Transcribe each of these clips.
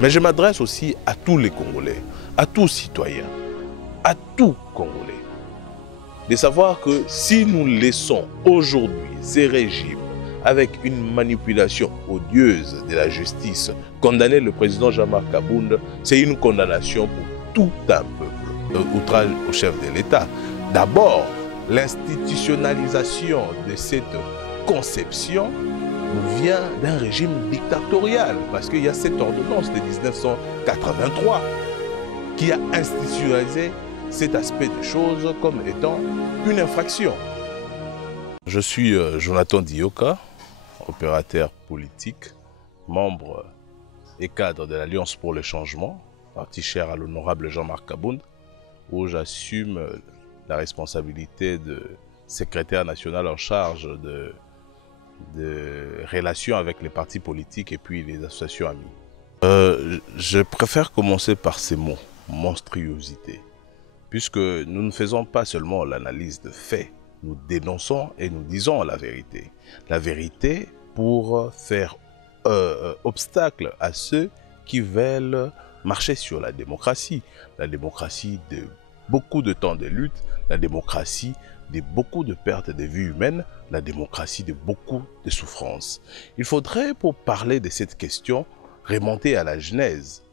Mais je m'adresse aussi à tous les Congolais, à tous citoyens, à tout Congolais, de savoir que si nous laissons aujourd'hui ces régimes avec une manipulation odieuse de la justice condamner le président Jean-Marc Kabound, c'est une condamnation pour tout un peuple. Outrage au chef de l'État. D'abord, l'institutionnalisation de cette conception nous vient d'un régime dictatorial, parce qu'il y a cette ordonnance de 1983 qui a institutionnalisé cet aspect des choses comme étant une infraction. Je suis Jonathan Dioka, opérateur politique, membre et cadre de l'Alliance pour le changement, parti cher à l'honorable Jean-Marc Kabound, où j'assume la responsabilité de secrétaire national en charge de relations avec les partis politiques et puis les associations amies. Je préfère commencer par ces mots, monstruosité, puisque nous ne faisons pas seulement l'analyse de faits, nous dénonçons et nous disons la vérité. La vérité pour faire obstacle à ceux qui veulent marcher sur la démocratie de beaucoup de temps de lutte, la démocratie de beaucoup de pertes de vies humaines, la démocratie de beaucoup de souffrances. Il faudrait, pour parler de cette question, remonter à la genèse.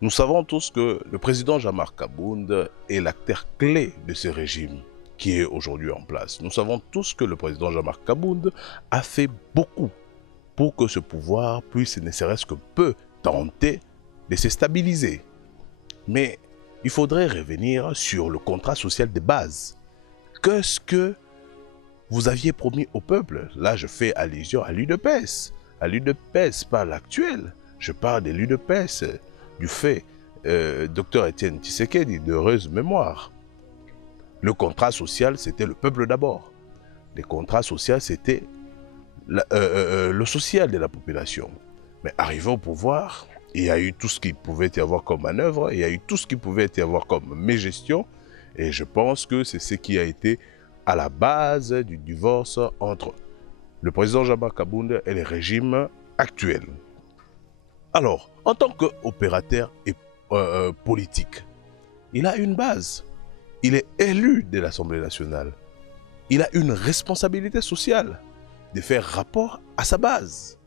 Nous savons tous que le président Jean-Marc Kabound est l'acteur clé de ce régime qui est aujourd'hui en place. Nous savons tous que le président Jean-Marc Kabound a fait beaucoup pour que ce pouvoir puisse, ne serait-ce que peu, tenter de se stabiliser. Mais il faudrait revenir sur le contrat social de base. Qu'est-ce que vous aviez promis au peuple? Là, je fais allusion à l'UDPS. À l'UDPS, pas l'actuel. Je parle de l'UDPS, du fait Dr Étienne Tshisekedi, d'heureuse mémoire. Le contrat social, c'était le peuple d'abord. Le contrat social, c'était le social de la population. Mais arrivé au pouvoir, il y a eu tout ce qu'il pouvait y avoir comme manœuvre, il y a eu tout ce qu'il pouvait y avoir comme mégestion, et je pense que c'est ce qui a été à la base du divorce entre le président Jean-Marc Kabound et le régime actuel. Alors, en tant qu'opérateur politique, il a une base. Il est élu de l'Assemblée nationale. Il a une responsabilité sociale de faire rapport à sa base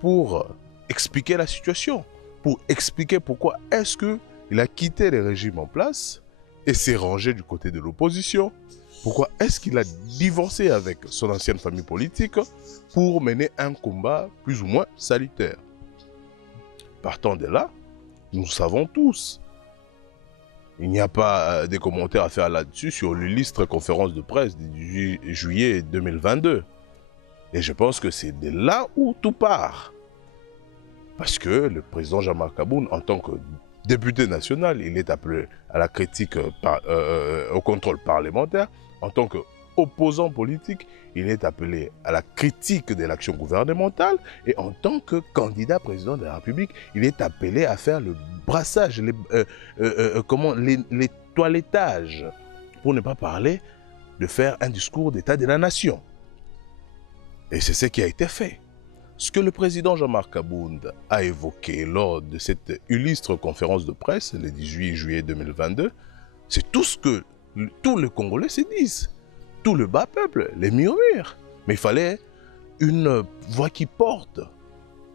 pour expliquer la situation, pour expliquer pourquoi est-ce qu'il a quitté le régime en place et s'est rangé du côté de l'opposition. Pourquoi est-ce qu'il a divorcé avec son ancienne famille politique pour mener un combat plus ou moins salutaire. Partant de là, nous savons tous. Il n'y a pas de commentaires à faire là-dessus sur l'illustre conférence de presse du 18 juillet 2022. Et je pense que c'est de là où tout part. Parce que le président Jean-Marc Kabound, en tant que député national, il est appelé à la critique, au contrôle parlementaire. En tant qu'opposant politique, il est appelé à la critique de l'action gouvernementale. Et en tant que candidat président de la République, il est appelé à faire le brassage, les toilettages, pour ne pas parler de faire un discours d'état de la nation. Et c'est ce qui a été fait. Ce que le président Jean-Marc Kabound a évoqué lors de cette illustre conférence de presse, le 18 juillet 2022, c'est tout ce que tous les Congolais se disent. Tout le bas peuple les murmure. Mais il fallait une voix qui porte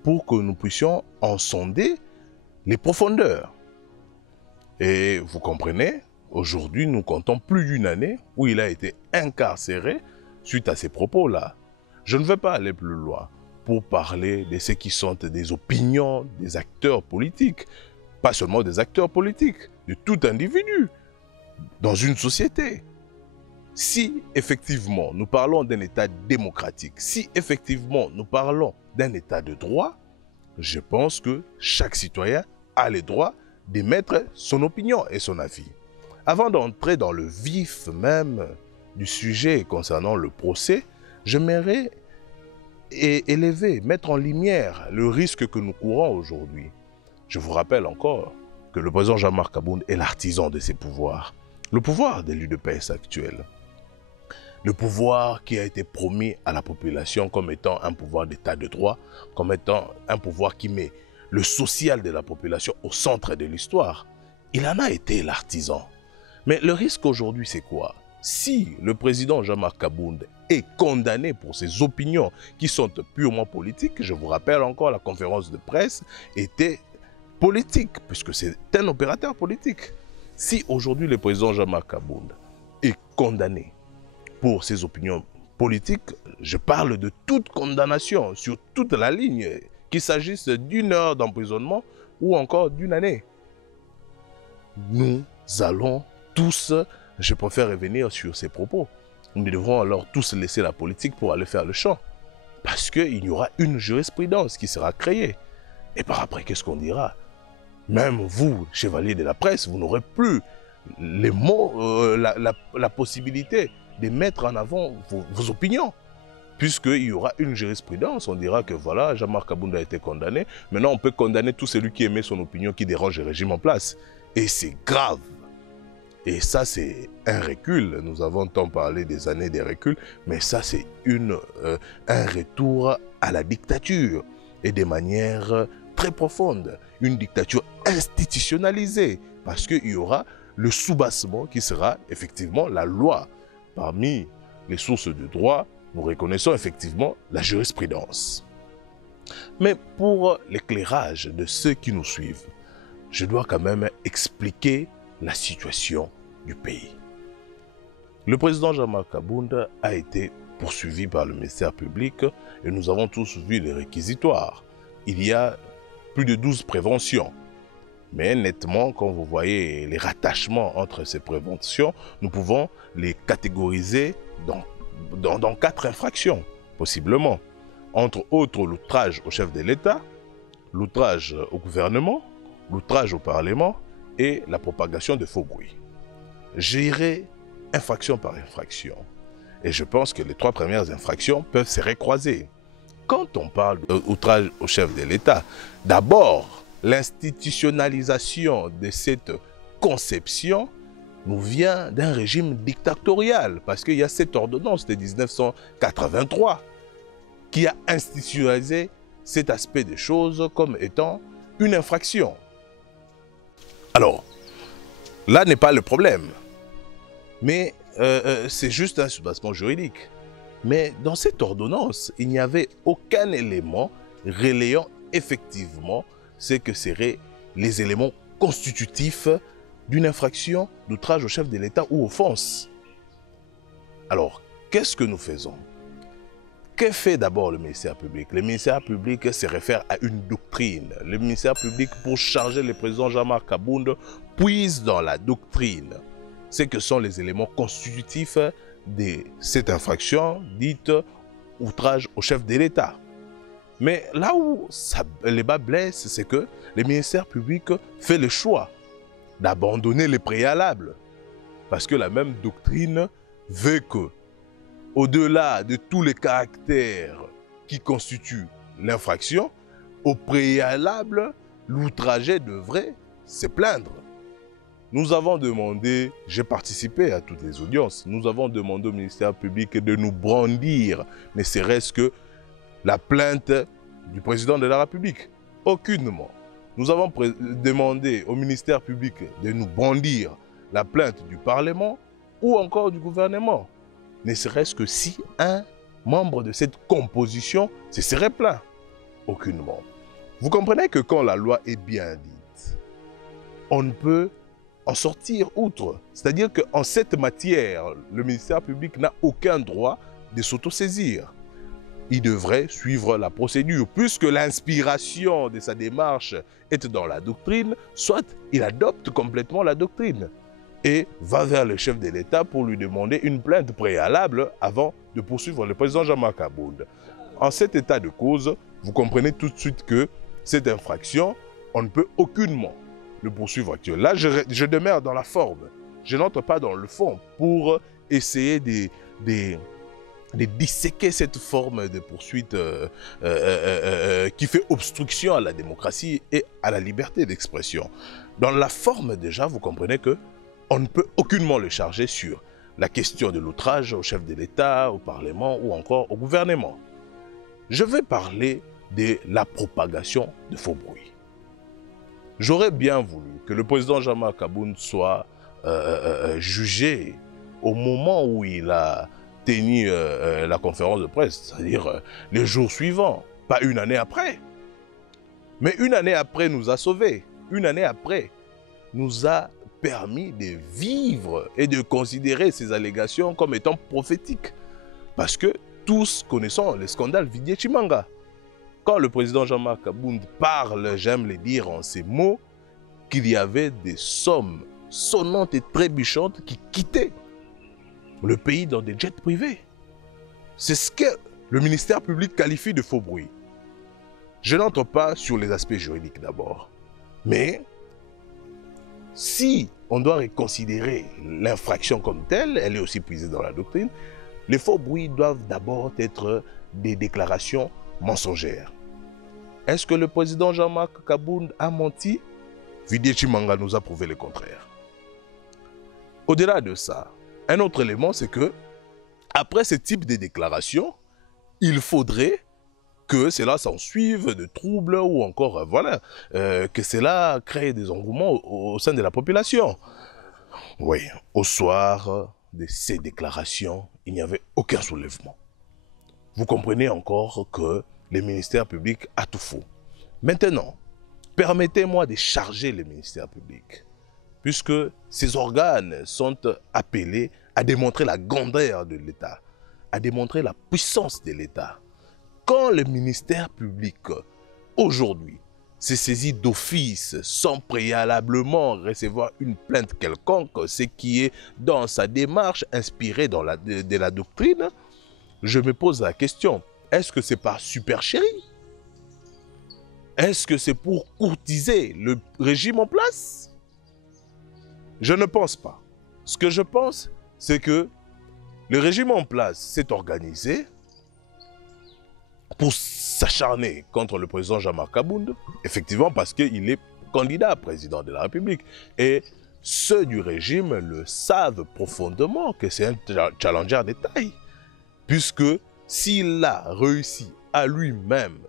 pour que nous puissions en sonder les profondeurs. Et vous comprenez, aujourd'hui nous comptons plus d'une année où il a été incarcéré suite à ces propos-là. Je ne veux pas aller plus loin pour parler de ce qui sont des opinions des acteurs politiques. Pas seulement des acteurs politiques, de tout individu dans une société. Si effectivement nous parlons d'un État démocratique, si effectivement nous parlons d'un État de droit, je pense que chaque citoyen a le droit d'émettre son opinion et son avis. Avant d'entrer dans le vif même du sujet concernant le procès, j'aimerais élever, mettre en lumière le risque que nous courons aujourd'hui. Je vous rappelle encore que le président Jean-Marc Kabound est l'artisan de ces pouvoirs. Le pouvoir de l'UDPS actuel. Le pouvoir qui a été promis à la population comme étant un pouvoir d'état de droit, comme étant un pouvoir qui met le social de la population au centre de l'histoire. Il en a été l'artisan. Mais le risque aujourd'hui, c'est quoi? Si le président Jean-Marc Kabound est condamné pour ses opinions qui sont purement politiques, je vous rappelle encore, la conférence de presse était politique, puisque c'est un opérateur politique. Si aujourd'hui le président Jean-Marc Kabound est condamné pour ses opinions politiques, je parle de toute condamnation sur toute la ligne, qu'il s'agisse d'une heure d'emprisonnement ou encore d'une année. Nous allons tous, je préfère revenir sur ces propos, nous devrons alors tous laisser la politique pour aller faire le champ. Parce qu'il y aura une jurisprudence qui sera créée. Et par après, qu'est-ce qu'on dira? Même vous, chevalier de la presse, vous n'aurez plus les mots, la possibilité de mettre en avant vos opinions. Puisqu'il y aura une jurisprudence, on dira que voilà, Jean-Marc Kabound a été condamné. Maintenant, on peut condamner tout celui qui émet son opinion, qui dérange le régime en place. Et c'est grave. Et ça, c'est un recul. Nous avons tant parlé des années des reculs, mais ça, c'est un retour à la dictature. Et de manière très profonde. Une dictature institutionnalisée. Parce qu'il y aura le soubassement qui sera effectivement la loi. Parmi les sources de droit, nous reconnaissons effectivement la jurisprudence. Mais pour l'éclairage de ceux qui nous suivent, je dois quand même expliquer la situation du pays. Le président Jean-Marc Kabound a été poursuivi par le ministère public et nous avons tous vu les réquisitoires. Il y a plus de 12 préventions. Mais nettement, quand vous voyez les rattachements entre ces préventions, nous pouvons les catégoriser dans 4 infractions, possiblement. Entre autres, l'outrage au chef de l'État, l'outrage au gouvernement, l'outrage au Parlement et la propagation de faux bruits. J'irai infraction par infraction. Et je pense que les 3 premières infractions peuvent se recroiser. Quand on parle d'outrage au chef de l'État, d'abord, l'institutionnalisation de cette conception nous vient d'un régime dictatorial, parce qu'il y a cette ordonnance de 1983 qui a institutionnalisé cet aspect des choses comme étant une infraction. Alors, là n'est pas le problème, mais c'est juste un soubassement juridique. Mais dans cette ordonnance, il n'y avait aucun élément relayant effectivement ce que seraient les éléments constitutifs d'une infraction d'outrage au chef de l'État ou offense. Alors, qu'est-ce que nous faisons? Que fait d'abord le ministère public? Le ministère public se réfère à une doctrine. Le ministère public, pour charger le président Jean-Marc Kabound, puise dans la doctrine ce que sont les éléments constitutifs de cette infraction dite outrage au chef de l'État. Mais là où les bas blessent, c'est que le ministère public fait le choix d'abandonner les préalables. Parce que la même doctrine veut que, au-delà de tous les caractères qui constituent l'infraction, au préalable, l'outragé devrait se plaindre. Nous avons demandé, j'ai participé à toutes les audiences, nous avons demandé au ministère public de nous brandir, ne serait-ce que la plainte du président de la République. Aucunement. Nous avons demandé au ministère public de nous brandir la plainte du Parlement ou encore du gouvernement. Ne serait-ce que si un membre de cette composition se serait plaint. Aucunement. Vous comprenez que quand la loi est bien dite, on ne peut en sortir outre. C'est-à-dire qu'en cette matière, le ministère public n'a aucun droit de s'autosaisir. Il devrait suivre la procédure, puisque l'inspiration de sa démarche est dans la doctrine, soit il adopte complètement la doctrine et va vers le chef de l'État pour lui demander une plainte préalable avant de poursuivre le président Jean-Marc Kabound. En cet état de cause, vous comprenez tout de suite que cette infraction, on ne peut aucunement le poursuivre actuel. Là, je demeure dans la forme. Je n'entre pas dans le fond pour essayer de disséquer cette forme de poursuite qui fait obstruction à la démocratie et à la liberté d'expression. Dans la forme, déjà, vous comprenez que on ne peut aucunement le charger sur la question de l'outrage au chef de l'État, au Parlement ou encore au gouvernement. Je vais parler de la propagation de faux bruits. J'aurais bien voulu que le président Jean-Marc Kaboun soit jugé au moment où il a tenu la conférence de presse, c'est-à-dire les jours suivants, pas une année après. Mais une année après nous a sauvés, une année après nous a permis de vivre et de considérer ces allégations comme étant prophétiques. Parce que tous connaissons le scandale Vydie Tshimanga. Quand le président Jean-Marc Kaboun parle, j'aime le dire en ces mots, qu'il y avait des sommes sonnantes et trébuchantes qui quittaient le pays dans des jets privés. C'est ce que le ministère public qualifie de faux bruit. Je n'entre pas sur les aspects juridiques d'abord, mais si on doit considérer l'infraction comme telle, elle est aussi puisée dans la doctrine, les faux bruits doivent d'abord être des déclarations mensongères. Est-ce que le président Jean-Marc Kaboun a menti? Vydie Tshimanga nous a prouvé le contraire. Au-delà de ça, un autre élément, c'est que après ce type de déclaration, il faudrait que cela s'ensuive de troubles ou encore, que cela crée des engouements au sein de la population. Oui, au soir de ces déclarations, il n'y avait aucun soulèvement. Vous comprenez encore que le ministère public a tout faux. Maintenant, permettez-moi de charger le ministère public, puisque ces organes sont appelés à démontrer la grandeur de l'État, à démontrer la puissance de l'État. Quand le ministère public, aujourd'hui, se saisit d'office sans préalablement recevoir une plainte quelconque, ce qui est dans sa démarche inspirée de la doctrine, je me pose la question, est-ce que c'est par supercherie? Est-ce que c'est pour courtiser le régime en place? Je ne pense pas. Ce que je pense, c'est que le régime en place s'est organisé pour s'acharner contre le président Jean-Marc Kaboun, effectivement parce qu'il est candidat à président de la République. Et ceux du régime le savent profondément que c'est un challenger de taille. Puisque s'il a réussi à lui-même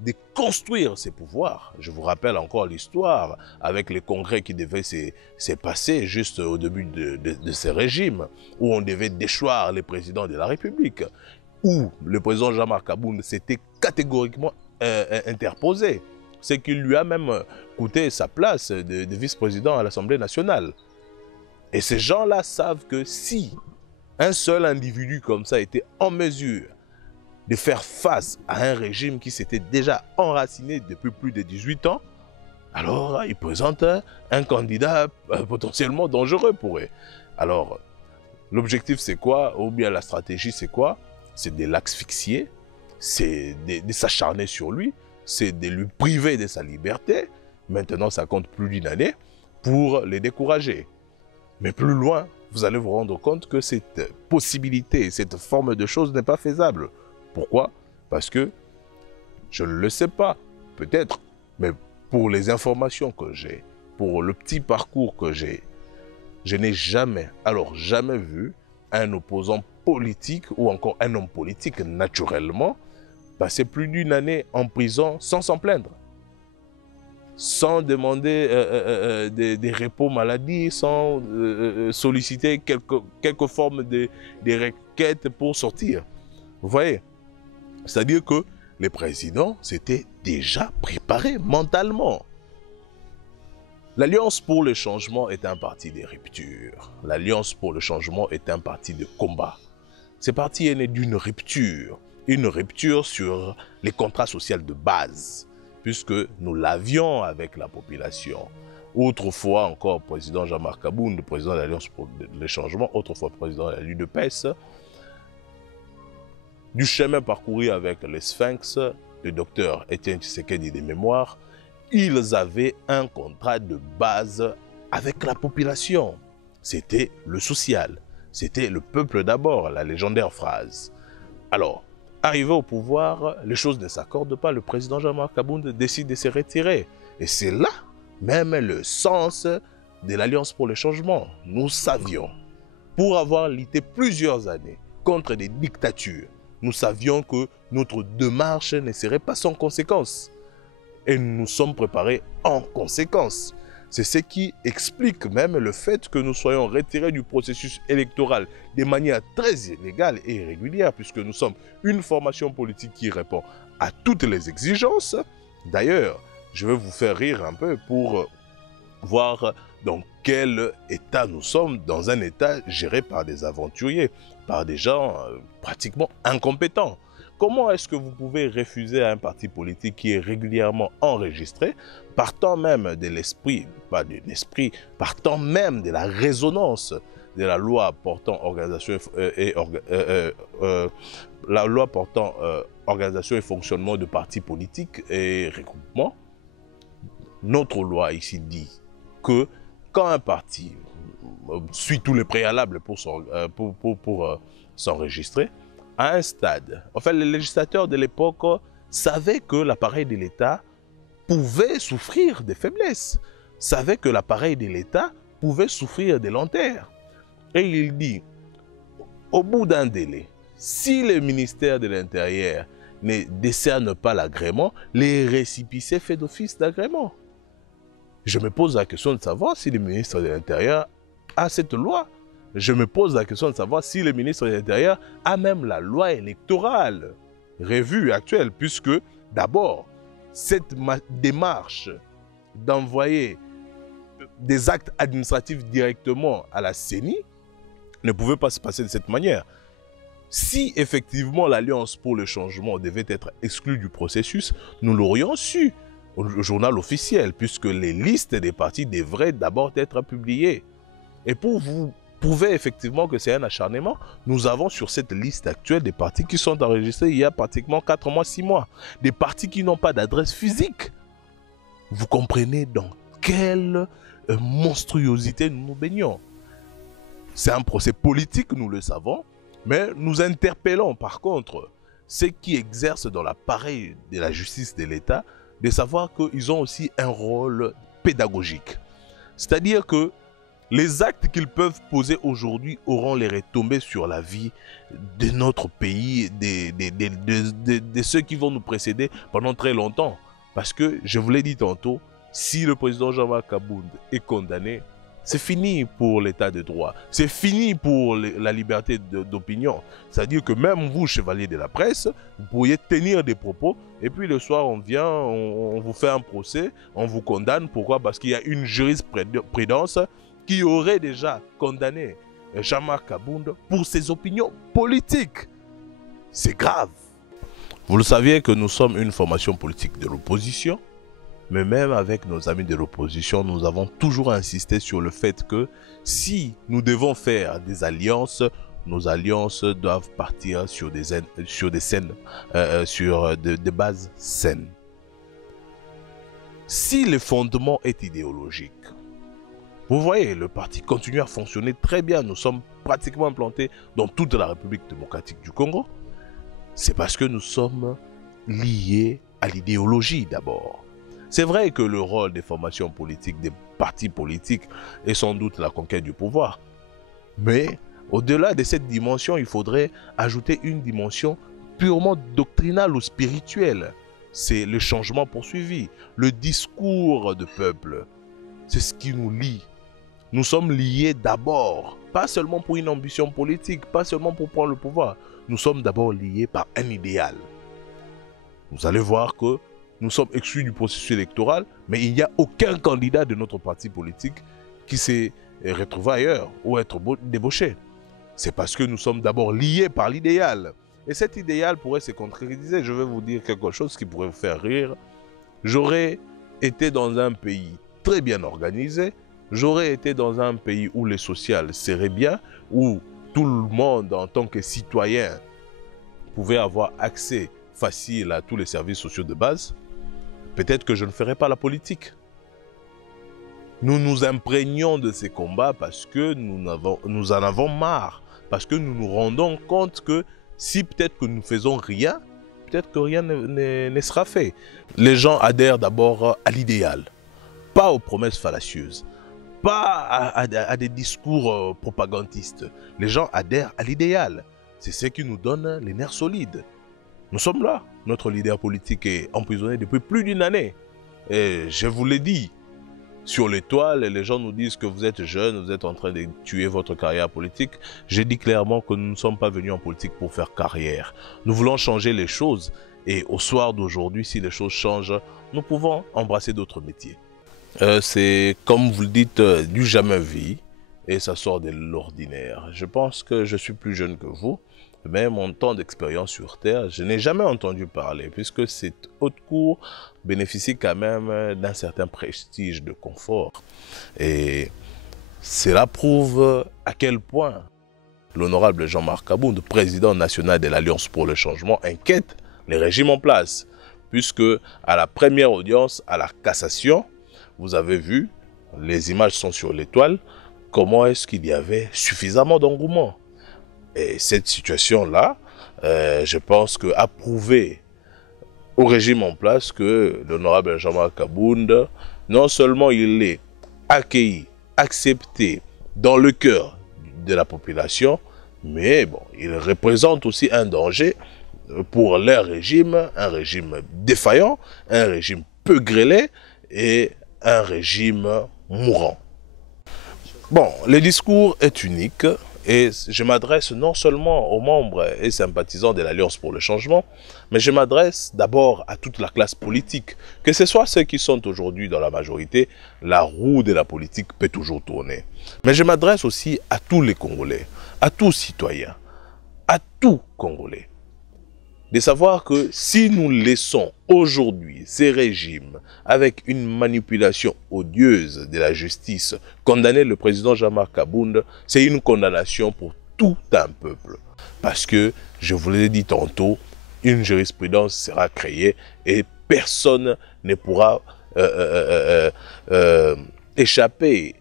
de construire ses pouvoirs, je vous rappelle encore l'histoire avec les congrès qui devaient se passer juste au début de ce régime, où on devait déchoir les présidents de la République, où le président Jean-Marc Kaboun s'était catégoriquement interposé, ce qui lui a même coûté sa place de vice-président à l'Assemblée nationale. Et ces gens-là savent que si un seul individu comme ça était en mesure de faire face à un régime qui s'était déjà enraciné depuis plus de 18 ans, alors il présente un candidat potentiellement dangereux pour eux. Alors, l'objectif c'est quoi? Ou bien la stratégie c'est quoi? C'est de l'asphyxier, c'est de s'acharner sur lui, c'est de lui priver de sa liberté. Maintenant, ça compte plus d'une année pour les décourager. Mais plus loin, vous allez vous rendre compte que cette possibilité, cette forme de chose n'est pas faisable. Pourquoi? Parce que, je ne le sais pas, peut-être, mais pour les informations que j'ai, pour le petit parcours que j'ai, je n'ai jamais, alors jamais vu un opposant politique ou encore un homme politique naturellement passer plus d'une année en prison sans s'en plaindre, sans demander des repos maladie, sans solliciter quelque forme de requêtes pour sortir. Vous voyez? C'est-à-dire que les présidents s'étaient déjà préparés mentalement. L'Alliance pour le changement est un parti de rupture. L'Alliance pour le changement est un parti de combat. Ce parti est né d'une rupture sur les contrats sociaux de base, puisque nous l'avions avec la population. Autrefois encore, président Jean-Marc Kaboun, le président de l'Alliance pour le changement, autrefois président de la l'UDPS, du chemin parcouru avec les Sphinx, le docteur Étienne Tshisekedi des mémoires, ils avaient un contrat de base avec la population. C'était le social, c'était le peuple d'abord, la légendaire phrase. Alors, arrivé au pouvoir, les choses ne s'accordent pas, le président Jean-Marc Kaboun décide de se retirer. Et c'est là même le sens de l'Alliance pour le changement. Nous savions, pour avoir lutté plusieurs années contre des dictatures, nous savions que notre démarche ne serait pas sans conséquences. et nous nous sommes préparés en conséquence. C'est ce qui explique même le fait que nous soyons retirés du processus électoral de manière très illégale et irrégulière, puisque nous sommes une formation politique qui répond à toutes les exigences. D'ailleurs, je vais vous faire rire un peu pour voir dans quel état nous sommes, dans un état géré par des aventuriers, par des gens pratiquement incompétents. Comment est-ce que vous pouvez refuser à un parti politique qui est régulièrement enregistré, partant même de l'esprit, pas de l'esprit, partant même de la résonance de la loi portant organisation organisation et fonctionnement de partis politiques et regroupements? Notre loi ici dit que quand un parti suit tous les préalables pour s'enregistrer, à un stade, enfin les législateurs de l'époque savaient que l'appareil de l'État pouvait souffrir de faiblesses, savaient que l'appareil de l'État pouvait souffrir de lenteur. Et il dit, au bout d'un délai, si le ministère de l'Intérieur ne décerne pas l'agrément, les récépissés fait d'office d'agrément. Je me pose la question de savoir si le ministre de l'Intérieur a cette loi. Je me pose la question de savoir si le ministre de l'Intérieur a même la loi électorale revue actuelle, puisque d'abord, cette démarche d'envoyer des actes administratifs directement à la CENI ne pouvait pas se passer de cette manière. Si effectivement l'Alliance pour le changement devait être exclue du processus, nous l'aurions su au journal officiel, puisque les listes des partis devraient d'abord être publiées. Et pour vous prouver effectivement que c'est un acharnement, nous avons sur cette liste actuelle des partis qui sont enregistrés il y a pratiquement 4 mois, 6 mois. Des partis qui n'ont pas d'adresse physique. Vous comprenez dans quelle monstruosité nous nous baignons. C'est un procès politique, nous le savons, mais nous interpellons par contre ceux qui exercent dans l'appareil de la justice de l'État de savoir qu'ils ont aussi un rôle pédagogique. C'est-à-dire que les actes qu'ils peuvent poser aujourd'hui auront les retombées sur la vie de notre pays, de ceux qui vont nous précéder pendant très longtemps. Parce que, je vous l'ai dit tantôt, si le président Jean-Marc Kabound est condamné, c'est fini pour l'état de droit. C'est fini pour la liberté d'opinion. C'est-à-dire que même vous, chevalier de la presse, vous pourriez tenir des propos et puis le soir, on vient, on vous fait un procès, on vous condamne. Pourquoi? Parce qu'il y a une jurisprudence qui aurait déjà condamné Jean-Marc Kabound pour ses opinions politiques. C'est grave. Vous le saviez que nous sommes une formation politique de l'opposition, mais même avec nos amis de l'opposition, nous avons toujours insisté sur le fait que si nous devons faire des alliances, nos alliances doivent partir sur des bases saines. Si le fondement est idéologique, vous voyez, le parti continue à fonctionner très bien. Nous sommes pratiquement implantés dans toute la République démocratique du Congo. C'est parce que nous sommes liés à l'idéologie d'abord. C'est vrai que le rôle des formations politiques, des partis politiques, est sans doute la conquête du pouvoir. Mais au-delà de cette dimension, il faudrait ajouter une dimension purement doctrinale ou spirituelle. C'est le changement poursuivi, le discours de peuple. C'est ce qui nous lie. Nous sommes liés d'abord, pas seulement pour une ambition politique, pas seulement pour prendre le pouvoir. Nous sommes d'abord liés par un idéal. Vous allez voir que nous sommes exclus du processus électoral, mais il n'y a aucun candidat de notre parti politique qui s'est retrouvé ailleurs ou être débauché. C'est parce que nous sommes d'abord liés par l'idéal. Et cet idéal pourrait se concrétiser. Je vais vous dire quelque chose qui pourrait vous faire rire. J'aurais été dans un pays très bien organisé. J'aurais été dans un pays où le social serait bien, où tout le monde en tant que citoyen pouvait avoir accès facile à tous les services sociaux de base. Peut-être que je ne ferais pas la politique. Nous nous imprégnons de ces combats parce que nous en avons marre. Parce que nous nous rendons compte que si peut-être que nous faisons rien, peut-être que rien ne sera fait. Les gens adhèrent d'abord à l'idéal, pas aux promesses fallacieuses, pas à des discours propagandistes. Les gens adhèrent à l'idéal. C'est ce qui nous donne les nerfs solides. Nous sommes là. Notre leader politique est emprisonné depuis plus d'1 année. Et je vous l'ai dit, sur l'étoile, les gens nous disent que vous êtes jeunes, vous êtes en train de tuer votre carrière politique. J'ai dit clairement que nous ne sommes pas venus en politique pour faire carrière. Nous voulons changer les choses. Et au soir d'aujourd'hui, si les choses changent, nous pouvons embrasser d'autres métiers. C'est, comme vous le dites, du jamais vu. Et ça sort de l'ordinaire. Je pense que je suis plus jeune que vous. Mais mon temps d'expérience sur Terre, je n'ai jamais entendu parler, puisque cette haute cour bénéficie quand même d'un certain prestige de confort. Et cela prouve à quel point l'honorable Jean-Marc Abound, président national de l'Alliance pour le changement, inquiète les régimes en place. Puisque à la première audience, à la cassation, vous avez vu, les images sont sur l'étoile, comment est-ce qu'il y avait suffisamment d'engouement. Et cette situation-là, je pense qu'a prouvé au régime en place que l'honorable Jean-Marc Abound, non seulement il est accueilli, accepté dans le cœur de la population, mais bon, il représente aussi un danger pour leur régime, un régime défaillant, un régime peu grêlé et un régime mourant. Bon, le discours est unique. Et je m'adresse non seulement aux membres et sympathisants de l'Alliance pour le changement, mais je m'adresse d'abord à toute la classe politique. Que ce soit ceux qui sont aujourd'hui dans la majorité, la roue de la politique peut toujours tourner. Mais je m'adresse aussi à tous les Congolais, à tous citoyens, à tous Congolais. De savoir que si nous laissons aujourd'hui ces régimes avec une manipulation odieuse de la justice condamner le président Jean-Marc Abound, c'est une condamnation pour tout un peuple. Parce que, je vous l'ai dit tantôt, une jurisprudence sera créée et personne ne pourra échapper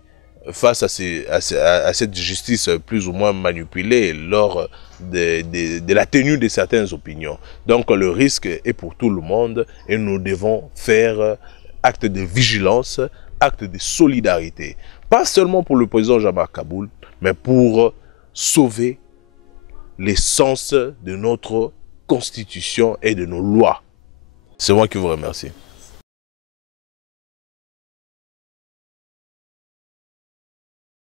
face à cette justice plus ou moins manipulée lors de la tenue de certaines opinions. Donc le risque est pour tout le monde et nous devons faire acte de vigilance, acte de solidarité. Pas seulement pour le président Jean-Marc Abound, mais pour sauver l'essence de notre constitution et de nos lois. C'est moi qui vous remercie.